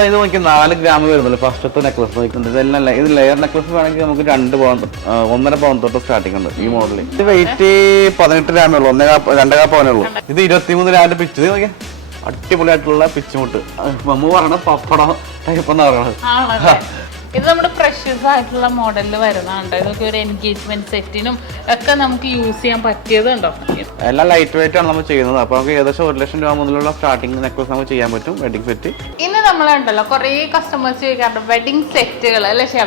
ഇത് നോക്കി നാല് ഗ്രാം വരുന്നുള്ളൂ. ഫസ്റ്റത്തെ നെക്ലസ് നോക്കുന്നുണ്ട് ഇതെല്ലാം ഇത് ലെയർ നെക്ലസ് വേണമെങ്കിൽ നമുക്ക് രണ്ട് പവൻ ഒന്നര പവൻ തൊട്ട് സ്റ്റാർട്ടിംഗ് ഉണ്ട് ഈ മോഡൽ ഇത് വെയിറ്റ് പതിനെട്ട് ഗ്രാമേ ഉള്ളൂ. ഒന്നേ രണ്ടര പവനേ ഉള്ളൂ. ഇത് ഇരുപത്തിമൂന്ന് ഗ്രാമിന്റെ പിച്ച് ഇത് നോക്കിയാ. അടിപൊളിയായിട്ടുള്ള പിച്ചുമുട്ട് മമ്മു പറയണ പപ്പടം ടൈപ്പ് എന്നാ പറയണത്. ഇത് നമ്മുടെ ഫ്രഷസ് ആയിട്ടുള്ള മോഡലിൽ വരുന്നതാണ് ഇതൊക്കെ ഒരു എൻഗേജ്മെന്റ് സെറ്റിനും ഒക്കെ നമുക്ക് യൂസ് ചെയ്യാൻ പറ്റിയതുണ്ടോ എല്ലാം ലൈറ്റ് വെയിറ്റ് ആണ് നമ്മൾ ചെയ്യുന്നത്. അപ്പൊ നമുക്ക് ഏകദേശം ഒരു ലക്ഷം രൂപ മുതലുള്ള സ്റ്റാർട്ടിംഗ് നെക്ലസ് നമുക്ക് ചെയ്യാൻ പറ്റും വെഡിങ് സെറ്റ് ഇന്ന് നമ്മളുണ്ടല്ലോ കുറേ കസ്റ്റമേഴ്സ് ചോദിക്കാറുണ്ട് വെഡിങ് സെറ്റുകൾ അല്ലേ set.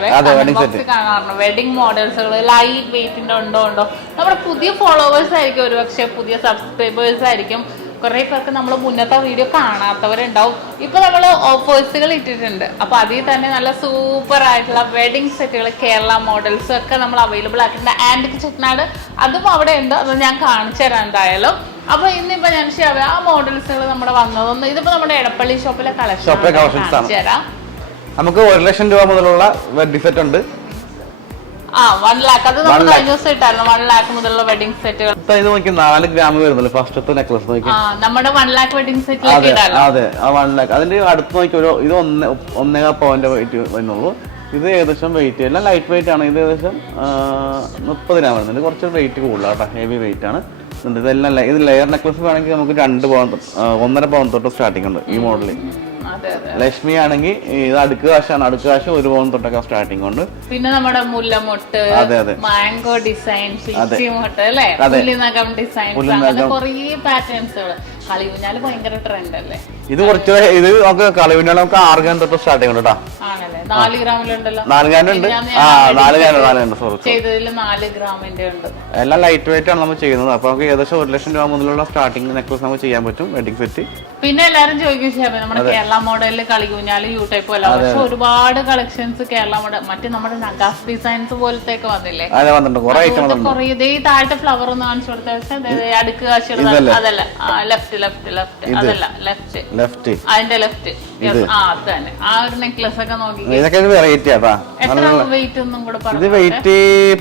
കാണാറുണ്ട് വെഡിങ് മോഡൽസുകൾ ലൈറ്റ് വെയിറ്റിന്റെ ഉണ്ടോ ഉണ്ടോ? നമ്മുടെ പുതിയ ഫോളോവേഴ്സ് ആയിരിക്കും ഒരുപക്ഷെ പുതിയ സബ്സ്ക്രൈബേഴ്സ് ആയിരിക്കും. കുറെ പേർക്ക് നമ്മൾ മുന്നത്തെ വീഡിയോ കാണാത്തവരുണ്ടാവും. ഇപ്പൊ നമ്മൾ ഓഫേഴ്സുകൾ ഇട്ടിട്ടുണ്ട്. അപ്പോൾ അതിൽ തന്നെ നല്ല സൂപ്പർ ആയിട്ടുള്ള വെഡിങ് സെറ്റുകൾ കേരള മോഡൽസ് ഒക്കെ നമ്മൾ അവൈലബിൾ ആക്കിയിട്ടുണ്ട്. ആൻഡ് ചെട്ടനാട് അതും അവിടെ ഉണ്ട്. അത് ഞാൻ കാണിച്ചു തരാം എന്തായാലും. അപ്പൊ ഇന്നിപ്പോ ഞാൻ ശരി ആ മോഡൽസുകൾ നമ്മുടെ വന്നതൊന്ന് ഇതിപ്പോ നമ്മുടെ എടപ്പള്ളി ഷോപ്പിലെ കളക്ഷൻ ഷോപ്പിലെ കളക്ഷൻസ് ആണ്. നമുക്ക് ഒരു ലക്ഷം രൂപ മുതലുള്ള സെറ്റ് ഉണ്ട്. വൺ ലാക്ക് അത് നമ്മൾ One lakh. കഴിഞ്ഞ ദിവസം ഇട്ടായിരുന്നു. വൺ ലാക്ക് മുതലുള്ള വെഡിങ് സെറ്റുകൾ ഇത് നോക്കി നാല് ഗ്രാം ഫസ്റ്റത്തെ നെക്ലസ് നോക്കി. നമ്മുടെ വൺ ലാക്ക് വെഡിങ് സെറ്റിലേക്ക് അതെ. ആ വൺ ലാക്ക് അതിന്റെ അടുത്ത് നോക്കി ഒരു ഇത് ഒന്ന് ഒന്നേകാ പവന്റെ വെയിറ്റ് വരുന്നുള്ളൂ. ഇത് ഏകദേശം വെയിറ്റ് എല്ലാം ലൈറ്റ് വെയിറ്റ് ആണ്. ഇത് ഏകദേശം മുപ്പതിനാ വരുന്നത് കുറച്ച് വെയിറ്റ് കൂടുതലാണ് കേട്ടോ. ഹെവി വെയിറ്റ് ആണ്. ഇതെല്ലാം ഇത് ലെയർ നെക്ലസ് വേണമെങ്കിൽ നമുക്ക് രണ്ട് പവൻ ഒന്നര പവൻ തൊട്ട് സ്റ്റാർട്ടിംഗ് ഉണ്ട് ഈ മോഡലിൽ ലക്ഷ്മി ആണെങ്കിൽ ഇത് അടുക്ക് കാശാണ്. അടുക്ക് കാശ് ഒരു പവൻ തൊട്ടൊക്കെ സ്റ്റാർട്ടിംഗ് ഉണ്ട് പിന്നെ നമ്മുടെ മുല്ലമൊട്ട് അതെ, അതെ. മാംഗോ ഡിസൈൻ മൊട്ട് അല്ലേ. ഡിസൈൻസ് കുറേ പാറ്റേൺസുകൾ കളിയൂഞ്ഞാൽ ഭയങ്കര ട്രെൻഡ് അല്ലേ? ഇത് കുറച്ച് ഇത് നമുക്ക് കളിവിനാണ് നമുക്ക് ആറ് ഗ്രാം തൊട്ട് സ്റ്റാർട്ട് ചെയ്യണം കേട്ടോ ആണല്ലേ? നാല് ഗ്രാമിലുണ്ടല്ലോ നാല് ഗ്രാം ഉണ്ട്? ആ നാല് ഗ്രാം നാല് ഗ്രാം സോറി നാല് ഗ്രാമിന്റെ ഉണ്ട്. എല്ലാം ലൈറ്റ് വെയിറ്റ് ആണ് നമ്മൾ ചെയ്യുന്നത്. അപ്പൊ നമുക്ക് ഏകദേശം ഒരു ലക്ഷം രൂപ മുതലുള്ള സ്റ്റാർട്ടിംഗ് നെക്ലസ് നമുക്ക് ചെയ്യാൻ പറ്റും വെഡിങ് സെറ്റ് പിന്നെ എല്ലാരും ചോദിക്കും ശരി നമ്മുടെ കേരള മോഡലിൽ കളികൂഞ്ഞാൽ യു ടൈപ്പ് പോലെ പക്ഷെ ഒരുപാട് കളക്ഷൻസ് കേരള മോഡൽ മറ്റേ നമ്മുടെ നഗാസ് ഡിസൈൻസ് പോലത്തെ ഒക്കെ വന്നില്ലേ? അതെ വന്നിട്ടുണ്ട്. കുറെ ഇതേ താഴത്തെ ഫ്ലവർ ഒന്ന് കാണിച്ചു കൊടുത്ത അടുക്ക് ഇതല്ലേ? അതല്ല. ലെഫ്റ്റ് ലെഫ്റ്റ് ലെഫ്റ്റ് അതല്ല ലെഫ്റ്റ് ലെഫ്റ്റ് അതിന്റെ ലെഫ്റ്റ് ആ അത് തന്നെ. ആ ഒരു നെക്ലസ് ഒക്കെ നോക്കി ഇതൊക്കെ ഒരു വെറൈറ്റി ആട്ടാ എത്ര വെയിറ്റ് ഒന്നും കൂടെ ഇത് വെയിറ്റ്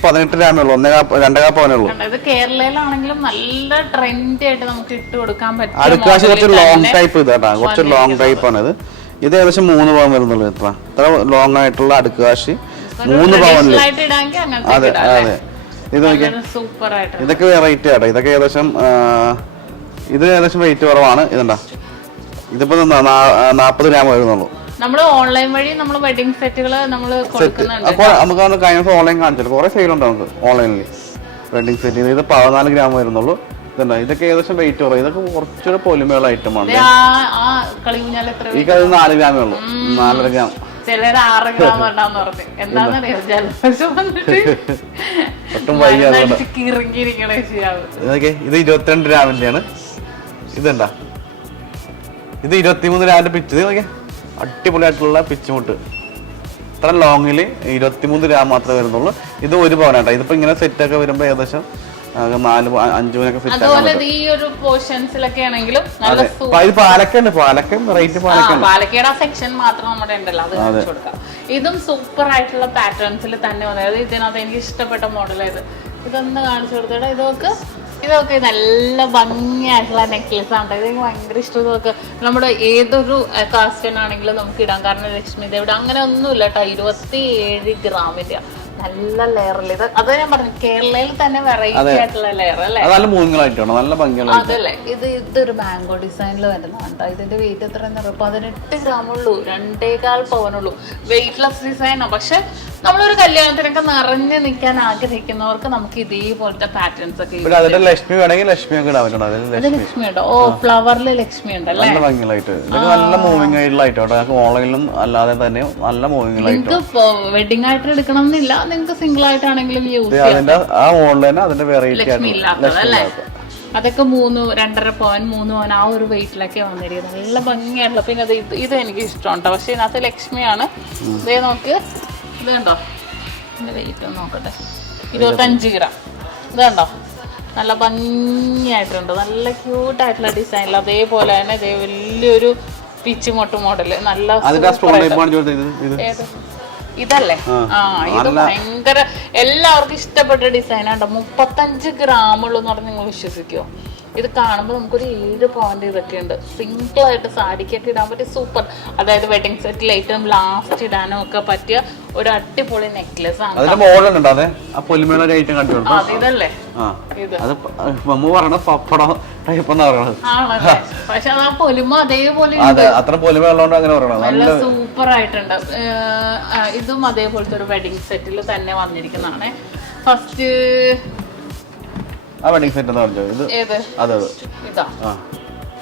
പതിനെട്ട് ഗ്രാമേ ഉള്ളൂ. ഒന്നേ രണ്ടേ പവനേ ഉള്ളൂ. ഇത് കേരളയിലാണെങ്കിലും നല്ല ട്രെൻഡ് ആയിട്ട് നമുക്ക് ഇട്ട് കൊടുക്കാൻ പറ്റും അടുക്കാശ് കുറച്ച് ലോങ് ടൈപ്പ് ഇതാട്ടാ കുറച്ച് ലോങ് ടൈപ്പ് ആണ് ഇത് ഇത് ഏകദേശം മൂന്ന് പവൻ വരുന്നുള്ളൂ ഇത്ര. ഇത്ര ലോങ് ആയിട്ടുള്ള അടുക്കാശ് മൂന്ന് പവനിൽ. അതെ അതെ. ഇത് നോക്കിയാ. ഇതൊക്കെ വെറൈറ്റി ആട്ടോ ഇതൊക്കെ ഏകദേശം ഇത് ഏകദേശം വെയിറ്റ് കുറവാണ്. ഇതുണ്ടാ? ഇതിപ്പോ നാപ്പത് ഗ്രാം വരുന്നുള്ളൂ. നമ്മൾ ഓൺലൈൻ വഴി നമ്മൾ വെഡിങ് സെറ്റുകൾ നമ്മൾ നമുക്ക് കഴിഞ്ഞ ഓൺലൈൻ കാണിച്ചല്ലോ. കുറെ സെയിൽ ഉണ്ട് നമുക്ക് ഓൺലൈനിൽ വെഡിങ് സെറ്റ് ഇത് പതിനാല് ഗ്രാം വരുന്നുള്ളൂ. ഇതുണ്ട്? ഇതൊക്കെ ഏകദേശം വെയിറ്റ് കുറയും ഇതൊക്കെ കുറച്ചുകൂടെ പൊലിമയുള്ള ഐറ്റമാണ് ഈ കളി നാല് ഗ്രാമേ ഉള്ളൂ. നാലര ഗ്രാം ചിലര് ആറ് ഗ്രാം വേണ്ടാന്ന് പറഞ്ഞു. എന്താന്നറിയോ ജലദോഷം വന്നിട്ട്. ഒട്ടും ഇതൊക്കെ ഇത് ഇരുപത്തിരണ്ട് ഗ്രാമിന്റെയാണ് ഇതുണ്ടാ? ഇത് ഇരുപത്തിമൂന്ന് രാവിലെ പിച്ച് ഇത് നോക്കിയാ. അടിപൊളിയായിട്ടുള്ള പിച്ച് മുട്ട്. ഇത്ര ലോങ്ങിൽ ഇരുപത്തിമൂന്ന് ഗ്രാം മാത്രമേ വരുന്നുള്ളൂ. ഇത് ഒരു പവനാട്ടോ ഇതിപ്പോ ഇങ്ങനെ സെറ്റൊക്കെ വരുമ്പോൾ വരുമ്പോ ഏകദേശം നാല് പ- അഞ്ച് പവനൊക്കെ സെറ്റ് ആക്കാൻ അതുപോലെ പറ്റും. ഇത് ഈ ഒരു പോർഷൻസിലൊക്കെ ആണെങ്കിലും ഇത് പാലക്കുണ്ട് പാലക്ക റേറ്റ് പാലക്കുണ്ട് പാലക്ക ആ സെക്ഷൻ മാത്രം നമ്മുടെ ഉണ്ടല്ലോ. അത് കാണിച്ചു കൊടുക്കാം. ഇതും സൂപ്പർ ആയിട്ടുള്ള പാറ്റേൺസിൽ തന്നെ വന്നത് ഇതിനകത്ത് എനിക്ക് ഇഷ്ടപ്പെട്ട മോഡൽ മോഡലായത് ഇതൊന്ന് കാണിച്ചു കൊടുത്തോടെ ഇതൊക്കെ ഇതൊക്കെ നല്ല ഭംഗിയായിട്ടുള്ള നെക്ലസ് ആണ് ഇത് ഭയങ്കര ഇഷ്ടം. ഇതൊക്കെ നമ്മുടെ ഏതൊരു കാസ്റ്റനാണെങ്കിലും നമുക്ക് ഇടാം. കാരണം ലക്ഷ്മി ദേവിടെ അങ്ങനെ ഒന്നുമില്ല കേട്ടോ. ഇരുപത്തി ഏഴ് ഗ്രാമിന്റെ നല്ല ലെയറിൽ ഇത് അത് ഞാൻ പറഞ്ഞു കേരളയിൽ തന്നെ വെറൈറ്റി ആയിട്ടുള്ള ലെയർ അല്ലേ? നല്ല മൂന്നുകളായിട്ടാണ് നല്ല ഭംഗിയുള്ള അതല്ലേ. ഇത് ഇതൊരു മാംഗോ ഡിസൈനിൽ വരുന്നതാണ് ഇതിന്റെ വെയിറ്റ് എത്ര പതിനെട്ട് ഗ്രാം ഉള്ളൂ. രണ്ടേകാൽ പവനുള്ളൂ വെയിറ്റ്ലെസ് ഡിസൈനാണ് പക്ഷെ നമ്മളൊരു കല്യാണത്തിനൊക്കെ നിറഞ്ഞു നിൽക്കാൻ ആഗ്രഹിക്കുന്നവർക്ക് നമുക്ക് ഇതേപോലത്തെ പാറ്റേൺസ് ഒക്കെ പിന്നെ അതിന്റെ ലക്ഷ്മി വേണമെങ്കിൽ ലക്ഷ്മി ഒക്കെ പറ്റണം അതിൽ ഇത് ലക്ഷ്മി. ഉണ്ടോ? ഓ ഫ്ലവറിൽ ലക്ഷ്മി ഉണ്ടല്ലേ നല്ല ഭംഗികളായിട്ട് ഇതൊക്കെ നല്ല മൂവിങ് ആയിട്ടുള്ള ഐറ്റം കേട്ടോ ഞങ്ങൾക്ക് ഓൺലൈനിലും അല്ലാതെ തന്നെ നല്ല മൂവിങ് ആയിട്ട് നിങ്ങൾക്ക് വെഡിങ് ആയിട്ട് എടുക്കണം എന്നില്ല നിങ്ങൾക്ക് സിംഗിൾ ആയിട്ടാണെങ്കിലും യൂസ് ഇത് അതിന്റെ ആ ഓൺലൈൻ അതിന്റെ വെറൈറ്റി ലക്ഷ്മി ആയിട്ട് ഇല്ലാത്തത് അല്ലേ? അതൊക്കെ മൂന്ന് രണ്ടര പവൻ മൂന്ന് പവൻ ആ ഒരു വെയിറ്റിലൊക്കെ വന്നിരിക്കുന്നത് നല്ല ഭംഗിയായിട്ടുള്ള പിന്നെ അത് ഇത് ഇത് എനിക്ക് ഇഷ്ടമുണ്ട് പക്ഷെ ഇതിനകത്ത് ലക്ഷ്മിയാണ്. ഇതേ നോക്ക്. ഇത് കണ്ടോ വെയിറ്റ് ഒന്ന് നോക്കട്ടെ. ഇരുപത്തഞ്ച് ഗ്രാം. ഇത് കണ്ടോ നല്ല ഭംഗിയായിട്ടുണ്ട്. നല്ല ക്യൂട്ടായിട്ടുള്ള ഡിസൈനിൽ അതേപോലെ തന്നെ ഇതേ വലിയൊരു പിച്ച് മൊട്ട് മോഡൽ നല്ല ഇതല്ലേ? ആ. ഇത് ഭയങ്കര എല്ലാവർക്കും ഇഷ്ടപ്പെട്ട ഡിസൈനാണ്ടോ മുപ്പത്തഞ്ച് ഗ്രാമുള്ളൂ എന്ന് പറഞ്ഞ് നിങ്ങൾ വിശ്വസിക്കുമോ ഇത് കാണുമ്പോൾ നമുക്കൊരു ഏഴ് പോയിന്റ് ഇതൊക്കെ ഉണ്ട്. സിമ്പിൾ ആയിട്ട് സാരിക്കൊക്കെ ഇടാൻ പറ്റിയ സൂപ്പർ അതായത് വെഡിങ് സെറ്റിൽ ഏറ്റവും ലാസ്റ്റ് ഇടാനും ഒക്കെ പറ്റിയ ഒരു അടിപൊളി നെക്ലസ് ആണ് അതിന്റെ മോഡൽ ഉണ്ട് അതെ? ആ പൊലിമയുടെ ഒരു ഐറ്റം കണ്ടിട്ടുണ്ട്. അത് ഇതല്ലേ? ഇത്. അത് മമ്മു പറയണ പപ്പടം ടൈപ്പ് എന്നാ പറയണത്. പക്ഷെ അത് ആ പൊലിമ അതേപോലെ അതെ. അത്ര പൊലിമ ഉള്ളതുകൊണ്ട് അങ്ങനെ പറയണത്. നല്ല സൂപ്പർ ആയിട്ടുണ്ട്. ഇതും അതേപോലത്തെ ഒരു വെഡിങ് സെറ്റിൽ തന്നെ വന്നിരിക്കുന്നതാണ്. ഫസ്റ്റ് ആ വെഡിങ് സെറ്റ് എന്ന് പറഞ്ഞോ? ഇത് ഏത്? അതെ അതെ. ഇതാ. ആ.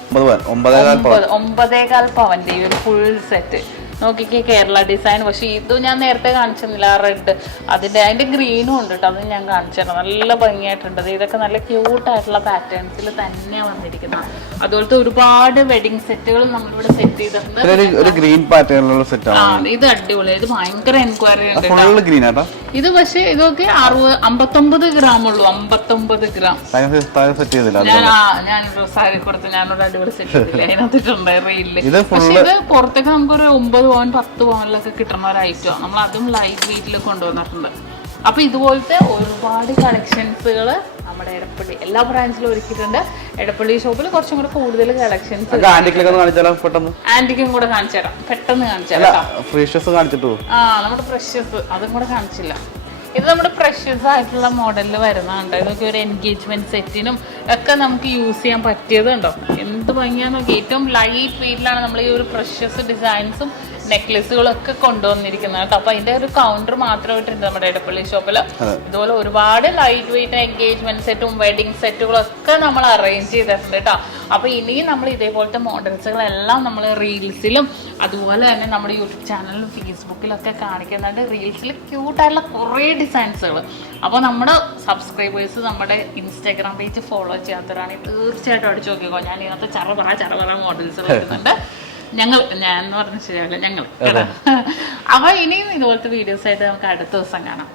ഒമ്പത് പവൻ. ഒമ്പതേകാൽ പവൻ. ഒമ്പതേകാൽ പവന്റെ ഈ ഒരു ഫുൾ സെറ്റ് നോക്കിക്കേ കേരള ഡിസൈൻ പക്ഷെ ഇത് ഞാൻ നേരത്തെ കാണിച്ചിരുന്നില്ല ആ റെഡ് അതിന്റെ അതിന്റെ ഗ്രീനും ഉണ്ട് കേട്ടോ അത് ഞാൻ കാണിച്ചിരുന്നു നല്ല ഭംഗിയായിട്ടുണ്ട്. ഇതൊക്കെ നല്ല ക്യൂട്ടായിട്ടുള്ള പാറ്റേൺസിൽ തന്നെ വന്നിരിക്കുന്നത്. അതുപോലത്തെ ഒരുപാട് വെഡിങ് സെറ്റുകൾ നമ്മളിവിടെ സെറ്റ് ചെയ്തിട്ടുണ്ട്. ഒരു- ഗ്രീൻ പാറ്റേണിലുള്ള ഇത് അടിപൊളി. ഇത് ഭയങ്കര എൻക്വയറി ഉണ്ട് ഫുള്ള് ഗ്രീൻ ആട്ടാ? ഇത് പക്ഷെ ഇതൊക്കെ അറുപത് അമ്പത്തൊമ്പത് ഗ്രാം ഉള്ളൂ. അമ്പത്തൊമ്പത് ഗ്രാം ഞാൻ ആ ഞാൻ സാരി കൊടുത്ത് ഞാനൊരു അടിപൊളി സെറ്റ് ചെയ്തില്ല? അതിനകത്തിട്ടുണ്ട് റീലിൽ ഇത് പക്ഷെ ഇത് പുറത്തേക്ക് നമുക്കൊരു ഒമ്പത് പവൻ പത്ത് പവനിലൊക്കെ കിട്ടുന്ന ഒരു ഐറ്റം നമ്മൾ അതും ലൈറ്റ് വെയിറ്റിൽ കൊണ്ടുവന്നിട്ടുണ്ട്. അപ്പൊ ഇതുപോലത്തെ ഒരുപാട് കളക്ഷൻസുകൾ നമ്മുടെ എടപ്പള്ളി എല്ലാ ബ്രാഞ്ചിലും ഒരുക്കിയിട്ടുണ്ട്. എടപ്പള്ളി ഷോപ്പിൽ കുറച്ചും കൂടെ കൂടുതൽ കളക്ഷൻസ് ആന്റിക്കും കൂടെ കാണിച്ചു തരാം. പെട്ടെന്ന് കാണിച്ചു തരാം ആ നമ്മുടെ ഫ്രഷസ് അതും കൂടെ കാണിച്ചില്ല. ഇത് നമ്മുടെ പ്രഷ്യസ് ആയിട്ടുള്ള മോഡലിൽ വരുന്നതുണ്ട് ഇതൊക്കെ ഒരു എൻഗേജ്മെന്റ് സെറ്റിനും ഒക്കെ നമുക്ക് യൂസ് ചെയ്യാൻ പറ്റിയതുണ്ടോ? എന്ത് ഭംഗിയാന്ന് നോക്കി ഏറ്റവും ലൈറ്റ് വെയിറ്റിലാണ് നമ്മൾ ഈ ഒരു പ്രഷ്യസ് ഡിസൈൻസും നെക്ലസുകളും ഒക്കെ കൊണ്ടുവന്നിരിക്കുന്നത് കേട്ടോ. അപ്പൊ അതിന്റെ ഒരു കൗണ്ടർ മാത്രമായിട്ടുണ്ട് നമ്മുടെ ഇടപ്പള്ളി ഷോപ്പിൽ ഇതുപോലെ ഒരുപാട് ലൈറ്റ് വെയിറ്റ് എൻഗേജ്മെന്റ് സെറ്റും വെഡിങ് സെറ്റുകളും ഒക്കെ നമ്മൾ അറേഞ്ച് ചെയ്തിട്ടുണ്ട് കേട്ടോ. അപ്പൊ ഇനിയും നമ്മൾ ഇതേപോലത്തെ മോഡൽസുകളെല്ലാം നമ്മൾ റീൽസിലും അതുപോലെ തന്നെ നമ്മുടെ യൂട്യൂബ് ചാനലിലും ഫേസ്ബുക്കിലൊക്കെ കാണിക്കുന്നുണ്ട്. റീൽസിൽ ക്യൂട്ടായിട്ടുള്ള കുറേ ഡിസൈൻസുകൾ അപ്പോൾ നമ്മുടെ സബ്സ്ക്രൈബേഴ്സ് നമ്മുടെ ഇൻസ്റ്റാഗ്രാം പേജ് ഫോളോ ചെയ്യാത്തവരാണെങ്കിൽ തീർച്ചയായിട്ടും അടിച്ചു നോക്കിക്കോ ഞാൻ ഇതിനകത്ത് ചറപറ ചറപറ മോഡൽസ് വരുന്നുണ്ട് ഞങ്ങൾ ഞാൻ എന്ന് പറഞ്ഞ ശരിയാവില്ല ഞങ്ങൾ. അപ്പൊ ഇനിയും ഇതുപോലത്തെ വീഡിയോസ് ആയിട്ട് നമുക്ക് അടുത്ത ദിവസം കാണാം